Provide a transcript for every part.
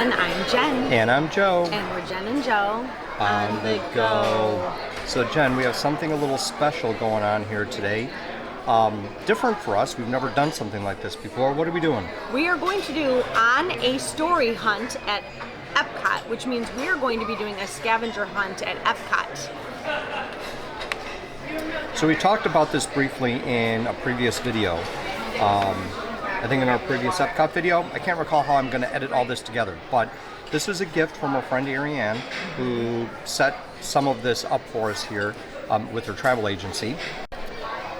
everyone, I'm Jen. And I'm Joe. And we're Jen and Joe on the go. So Jen, we have something a little special going on here today. Different for us. We've never done something like this before. What are we doing? We are going to do on a story hunt at Epcot, which means we are going to be doing a scavenger hunt at Epcot. So we talked about this briefly in a previous video. I think in our previous Epcot video. I can't recall how I'm going to edit all this together, but this is a gift from our friend Ariane, who set some of this up for us here with her travel agency.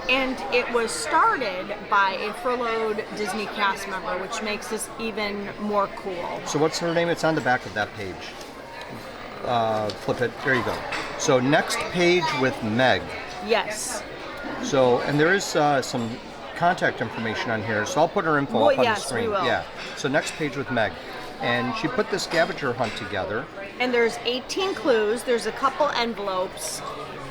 And it was started by a furloughed Disney cast member, which makes this even more cool. So what's her name? It's on the back of that page. Flip it. There you go. So next page with Meg. Yes. So, and there is some contact information on here, so I'll put her info up on the screen. We will. Yeah. So next page with Meg. And she put the scavenger hunt together. And there's 18 clues. There's a couple envelopes.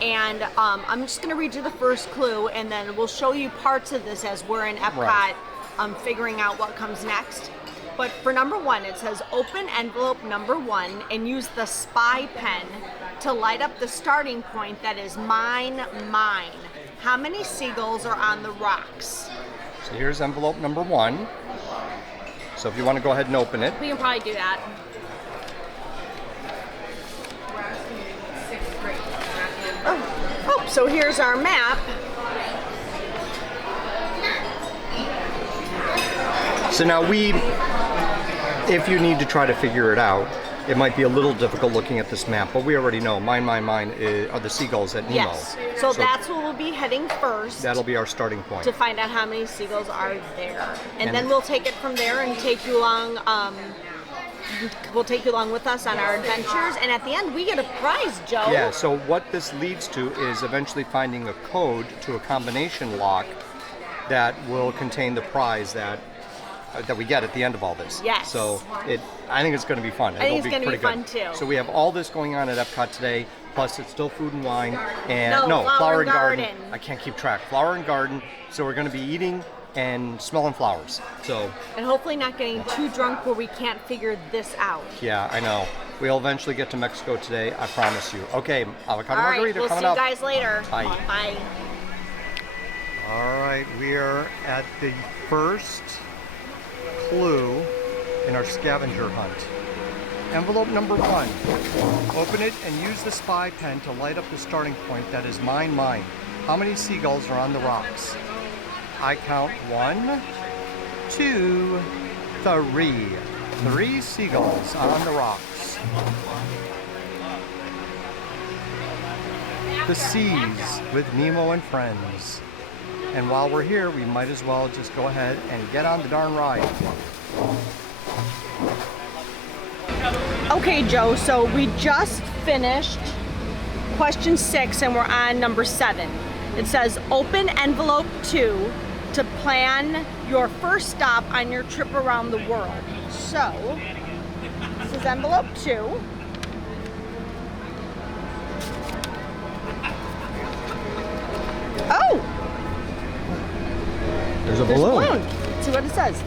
And I'm just going to read you the first clue, and then we'll show you parts of this as we're in Epcot, right. Figuring out what comes next. But for number one, it says open envelope number one and use the spy pen to light up the starting point that is mine. How many seagulls are on the rocks? So here's envelope number one. So if you want to go ahead and open it. We can probably do that. Oh, so here's our map. So now if you need to try to figure it out, it might be a little difficult looking at this map, but we already know mine are the seagulls at Nemo. Yes, so that's where we'll be heading first. That'll be our starting point. To find out how many seagulls are there. And then we'll take it from there and take you along, we'll take you along with us on our adventures, and at the end we get a prize, Joe. Yeah, so what this leads to is eventually finding a code to a combination lock that will contain the prize that we get at the end of all this. Yes. So I think it's going to be fun. I think it's going to be fun too. So we have all this going on at Epcot today, plus it's still food and wine, and flower and garden. I can't keep track. Flower and garden. So we're going to be eating and smelling flowers. So. And hopefully not getting too drunk where we can't figure this out. Yeah, I know. We'll eventually get to Mexico today, I promise you. Okay, avocado margarita we'll coming up. See you guys later. Bye. Bye. All right, we are at the first clue in our scavenger hunt. Envelope number one. Open it and use the spy pen to light up the starting point that is mine. How many seagulls are on the rocks? I count 1, 2, 3. 3 seagulls on the rocks. The seas with Nemo and friends. And while we're here, we might as well just go ahead and get on the darn ride. Okay, Joe, so we just finished question 6 and we're on number 7. It says open envelope 2 to plan your first stop on your trip around the world. So, this is envelope 2. Oh! There's a balloon. Let's see what it says.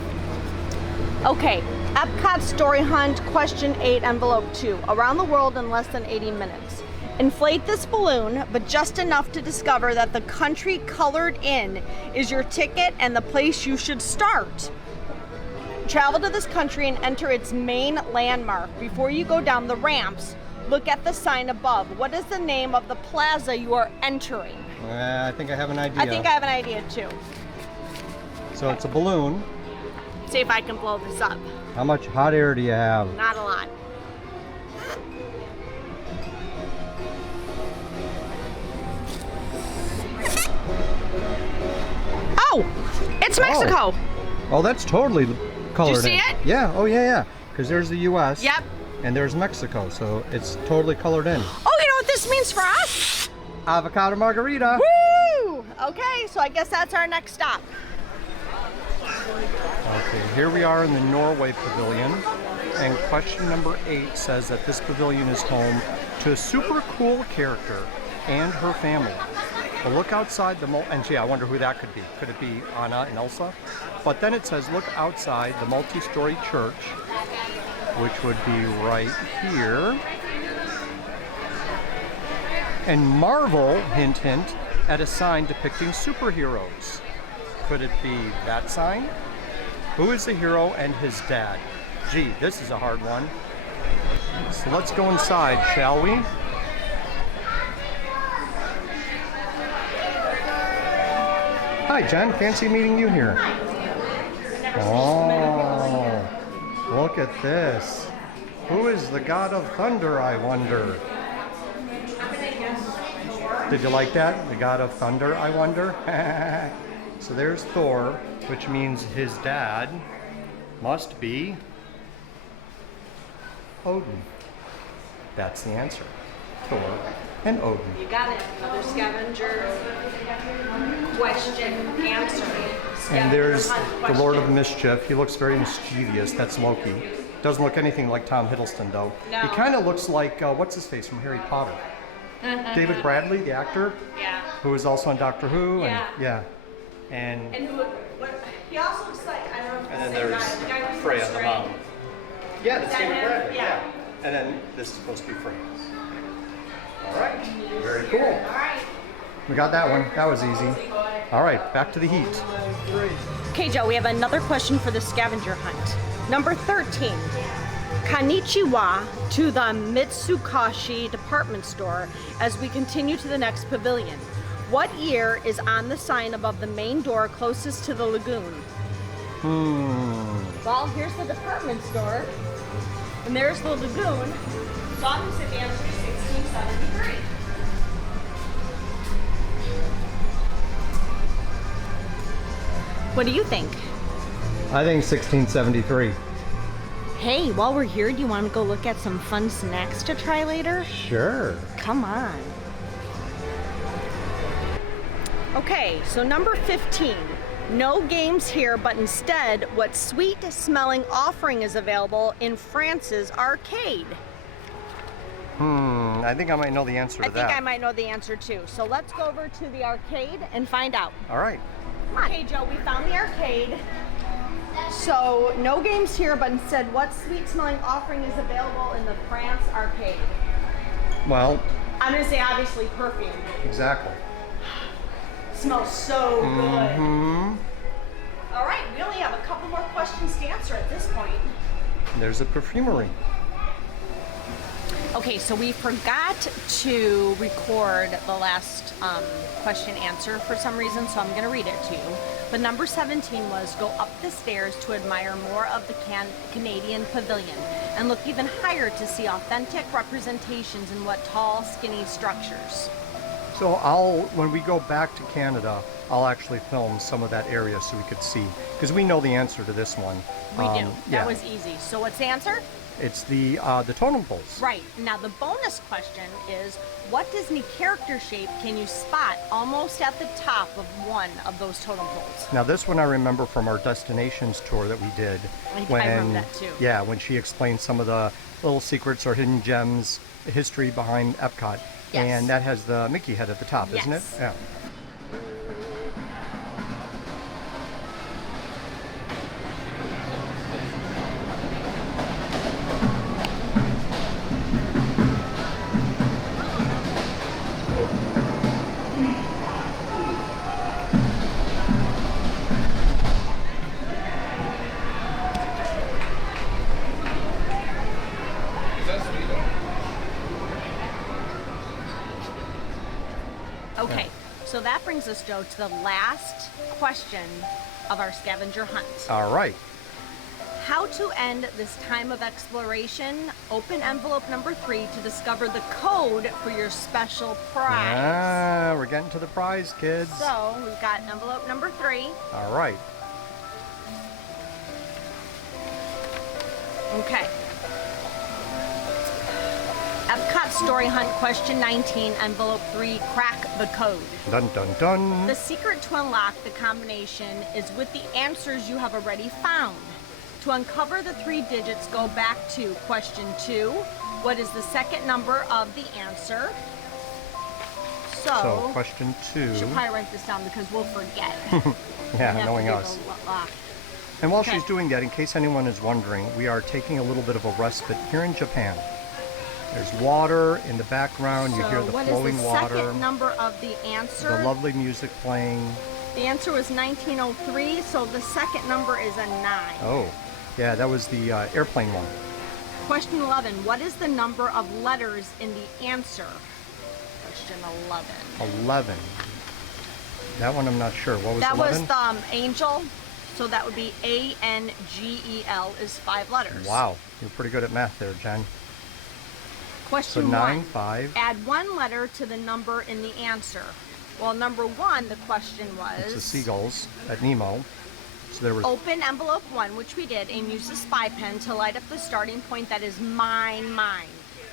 Okay, Epcot Story Hunt, question 8, envelope 2. Around the world in less than 80 minutes. Inflate this balloon, but just enough to discover that the country colored in is your ticket and the place you should start. Travel to this country and enter its main landmark. Before you go down the ramps, look at the sign above. What is the name of the plaza you are entering? I think I have an idea. I think I have an idea too. So it's a balloon. See if I can blow this up. How much hot air do you have? Not a lot. Oh! It's Mexico! Oh, that's totally colored in. Did you see it? Yeah, oh yeah. Because there's the US. Yep. And there's Mexico, so it's totally colored in. Oh, you know what this means for us? Avocado margarita. Woo! Okay, so I guess that's our next stop. Okay, here we are in the Norway Pavilion, and question number 8 says that this pavilion is home to a super cool character and her family. Well, look outside and gee, I wonder who that could be. Could it be Anna and Elsa? But then it says, look outside the multi-story church which would be right here. And marvel, hint, hint, at a sign depicting superheroes. Could it be that sign? Who is the hero and his dad? Gee, this is a hard one. So let's go inside, shall we? Hi, Jen. Fancy meeting you here. Oh, look at this. Who is the god of thunder, I wonder? Did you like that? The god of thunder, I wonder? So there's Thor, which means his dad must be Odin. That's the answer. Thor and Odin. You got it. Another scavenger question answer. And there's the Lord of Mischief. He looks very mischievous. That's Loki. Doesn't look anything like Tom Hiddleston, though. No. He kind of looks like, what's his face from Harry Potter? David Bradley, the actor, Yeah. who is also on Doctor Who. Yeah. And, yeah. And He also looks like, I don't know if then it's the there's same guy, the guy who's Freya, the straight. mom. Yeah, that's that David him? Bradley. Yeah. And then this is supposed to be Freya. All right. Very cool. All right. We got that one. That was easy. All right, back to the heat. Okay, Joe, we have another question for the scavenger hunt. Number 13. Konnichiwa to the Mitsukashi department store as we continue to the next pavilion. What year is on the sign above the main door closest to the lagoon? Well, here's the department store, and there's the lagoon. So obviously the answer is 1673. What do you think? I think 1673. Hey, while we're here, do you want to go look at some fun snacks to try later? Sure. Come on. Okay, so number 15. No games here, but instead, what sweet smelling offering is available in France's arcade? I think I might know the answer to I that. think I might know the answer too. So let's go over to the arcade and find out. All right. Okay, Joe, we found the arcade. So no games here, but instead, what sweet smelling offering is available in the France arcade? Well, I'm gonna say obviously perfume. exactly. Smells so good. Hmm. All right, we only have a couple more questions to answer at this point. There's a perfumery. Okay, so we forgot to record the last question answer for some reason, so I'm going to read it to you. But number 17 was go up the stairs to admire more of the Canadian pavilion and look even higher to see authentic representations in what tall, skinny structures. So when we go back to Canada, I'll actually film some of that area so we could see, because we know the answer to this one. We do. Yeah. That was easy. So what's the answer? It's the totem poles. Right. Now the bonus question is, what Disney character shape can you spot almost at the top of one of those totem poles? Now this one I remember from our destinations tour that we did. I remember that too. Yeah, when she explained some of the little secrets or hidden gems, history behind Epcot. Yes. And that has the Mickey head at the top, isn't it? Yes. Yeah. Okay, so that brings us, Joe, to the last question of our scavenger hunt. All right. How to end this time of exploration? Open envelope number 3 to discover the code for your special prize. Ah, we're getting to the prize, kids. So we've got envelope number 3. All right. Okay. Epcot Story Hunt question 19, envelope 3, crack the code. Dun dun dun. The secret to unlock the combination is with the answers you have already found. To uncover the 3 digits, go back to question 2. What is the second number of the answer? So question 2. We should probably write this down because we'll forget. Yeah, We have knowing to do us. the lock. And while Okay. she's doing that, in case anyone is wondering, we are taking a little bit of a respite here in Japan. There's water in the background. You hear the what flowing is the water. second number of the answer? The lovely music playing. The answer was 1903, so the second number is a 9. Oh, yeah, that was the airplane one. Question 11. What is the number of letters in the answer? Question 11. 11. That one I'm not sure. What was That 11? was the angel, so that would be A-N-G-E-L is 5 letters. Wow, you're pretty good at math there, Jen. So Question 9, 1. 5. Add 1 letter to the number in the answer. Well, number 1, the question was... It's the seagulls at Nemo. So there was... Open envelope 1, which we did, and use the spy pen to light up the starting point that is mine.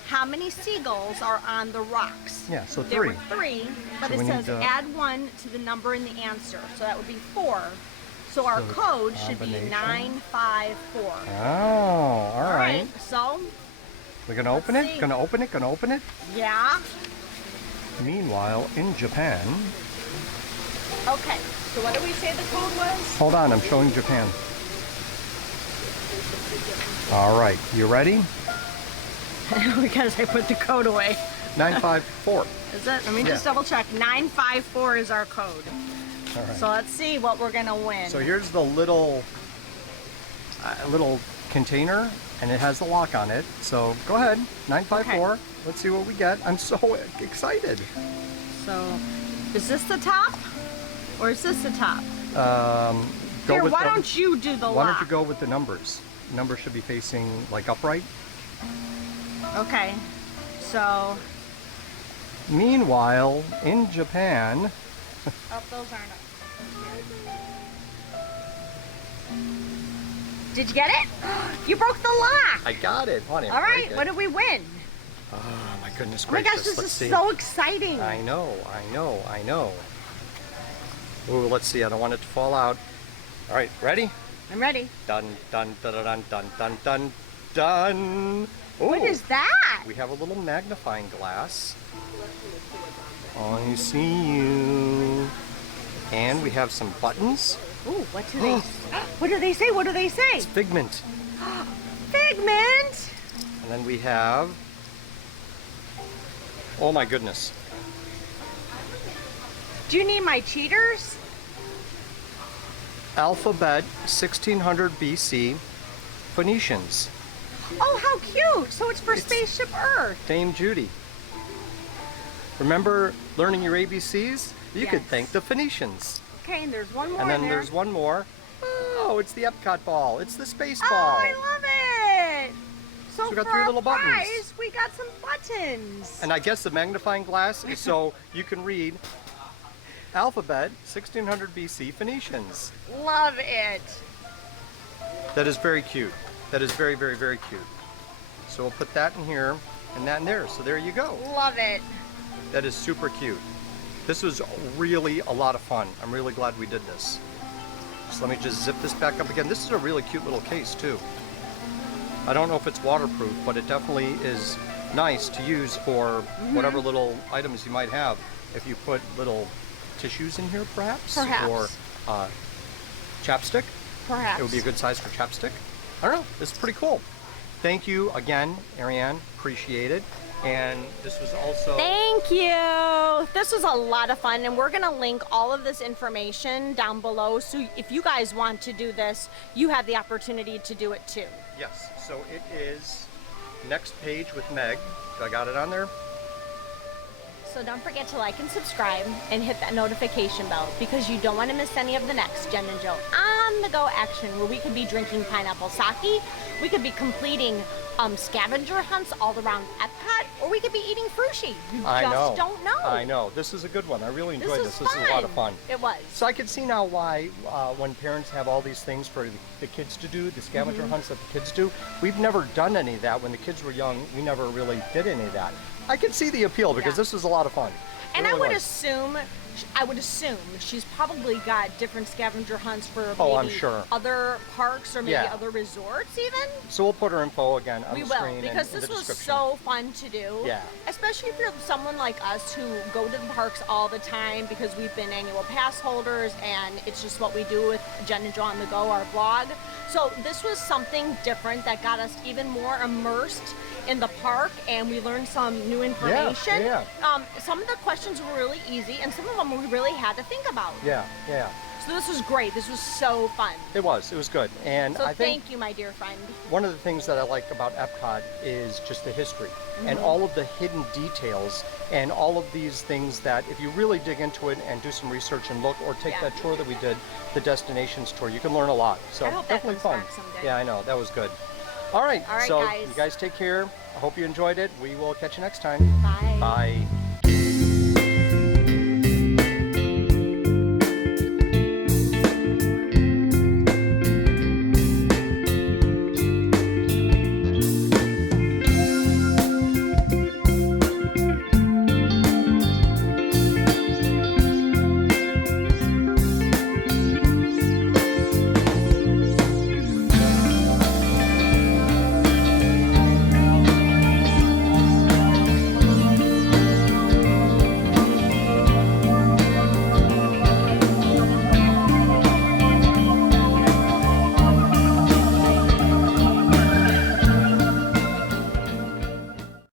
How many seagulls are on the rocks? Yeah, so There 3. were 3, but So it we need says to- add 1 to the number in the answer. So that would be 4. So our So code should be combination. 954. Oh, all right. So, We're going to open Let's it? see. Going to open it? Going to open it? yeah. Meanwhile, in Japan... Okay, so what did we say the code was? Hold on, I'm showing Japan. All right, you ready? Because I put the code away. 954. Is it? Let me just Yeah. double check. 954 is our code. All right. So let's see what we're gonna win. So here's the little container, and it has the lock on it. So go ahead, 954. Okay. Let's see what we get. I'm so excited. So, is this the top? Or is this the top? Go Here, with why the, don't you do the Why lock? don't you go with the numbers? Numbers should be facing like upright. Okay. So, Meanwhile, in Japan, oh, those aren't up. Did you get it? You broke the lock! I got it. All right, what did we win? Oh my goodness Oh my gracious! gosh, this Let's is see. so exciting. I know. Ooh, let's see. I don't want it to fall out. All right, ready? I'm ready. Dun dun dun dun dun dun dun dun. Ooh, What is that? we have a little magnifying glass. I see you. And we have some buttons. Ooh, what do they What do they say? What do they say? Figment. Figment! And then we have... Oh my goodness. Do you need my cheaters? Alphabet 1600 BC Phoenicians. Oh, how cute! So it's for It's- Spaceship Earth. Dame Judy. Remember learning your ABCs? You could Yes. thank the Phoenicians. Okay, and there's one more And then in there. there's one more. Oh, it's the Epcot ball. It's the space Oh, ball. I love it! So we got for 3 our little buttons. prize, we got some buttons. And I guess the magnifying glass is so you can read Alphabet 1600 BC Phoenicians. Love it. That is very cute. That is very, very, very cute. So we'll put that in here and that in there. So there you go. Love it. That is super cute. This was really a lot of fun. I'm really glad we did this. So let me just zip this back up again. This is a really cute little case too. I don't know if it's waterproof, but it definitely is nice to use for whatever little items you might have. If you put little tissues in here perhaps, or chapstick. Perhaps. It would be a good size for chapstick. I don't know. This is pretty cool. Thank you again, Ariane. Appreciate it. And this was also... Thank you. This was a lot of fun, and we're going to link all of this information down below. So if you guys want to do this, you have the opportunity to do it too. Yes. So it is Next Page with Meg. I got it on there. So don't forget to like and subscribe and hit that notification bell because you don't want to miss any of the next Jen and Joe on the go action where we could be drinking pineapple sake, we could be completing scavenger hunts all around Epcot, or we could be eating frushi. You I just know. don't know. I know. This is a good one. I really enjoyed this. This This is a lot of fun. It was. So I could see now why when parents have all these things for the kids to do, the scavenger hunts that the kids do, we've never done any of that. When the kids were young, we never really did any of that. I could see the appeal because Yeah. this was a lot of fun. And It I really would was. assume she's probably got different scavenger hunts for maybe Oh, I'm sure. other parks or maybe Yeah. other resorts even. So we'll put her info again on We the will, screen because and in this the was description. so fun to do. Yeah. Especially if you're someone like us who go to the parks all the time because we've been annual pass holders and it's just what we do with Jen and Joe on the Go, our blog. So this was something different that got us even more immersed in the park, and we learned some new information. Yeah. Some of the questions were really easy, and some of them we really had to think about. Yeah. So this was great. This was so fun. It was good. And So I think thank you, my dear friend. one of the things that I like about Epcot is just the history and all of the hidden details and all of these things that if you really dig into it and do some research and look or take Yeah. that tour that we did, the destinations tour, you can learn a lot. So I hope that definitely comes fun. back someday. Yeah, I know. That was good. All right, All right, so guys. you guys take care. I hope you enjoyed it. We will catch you next time. Bye. Bye.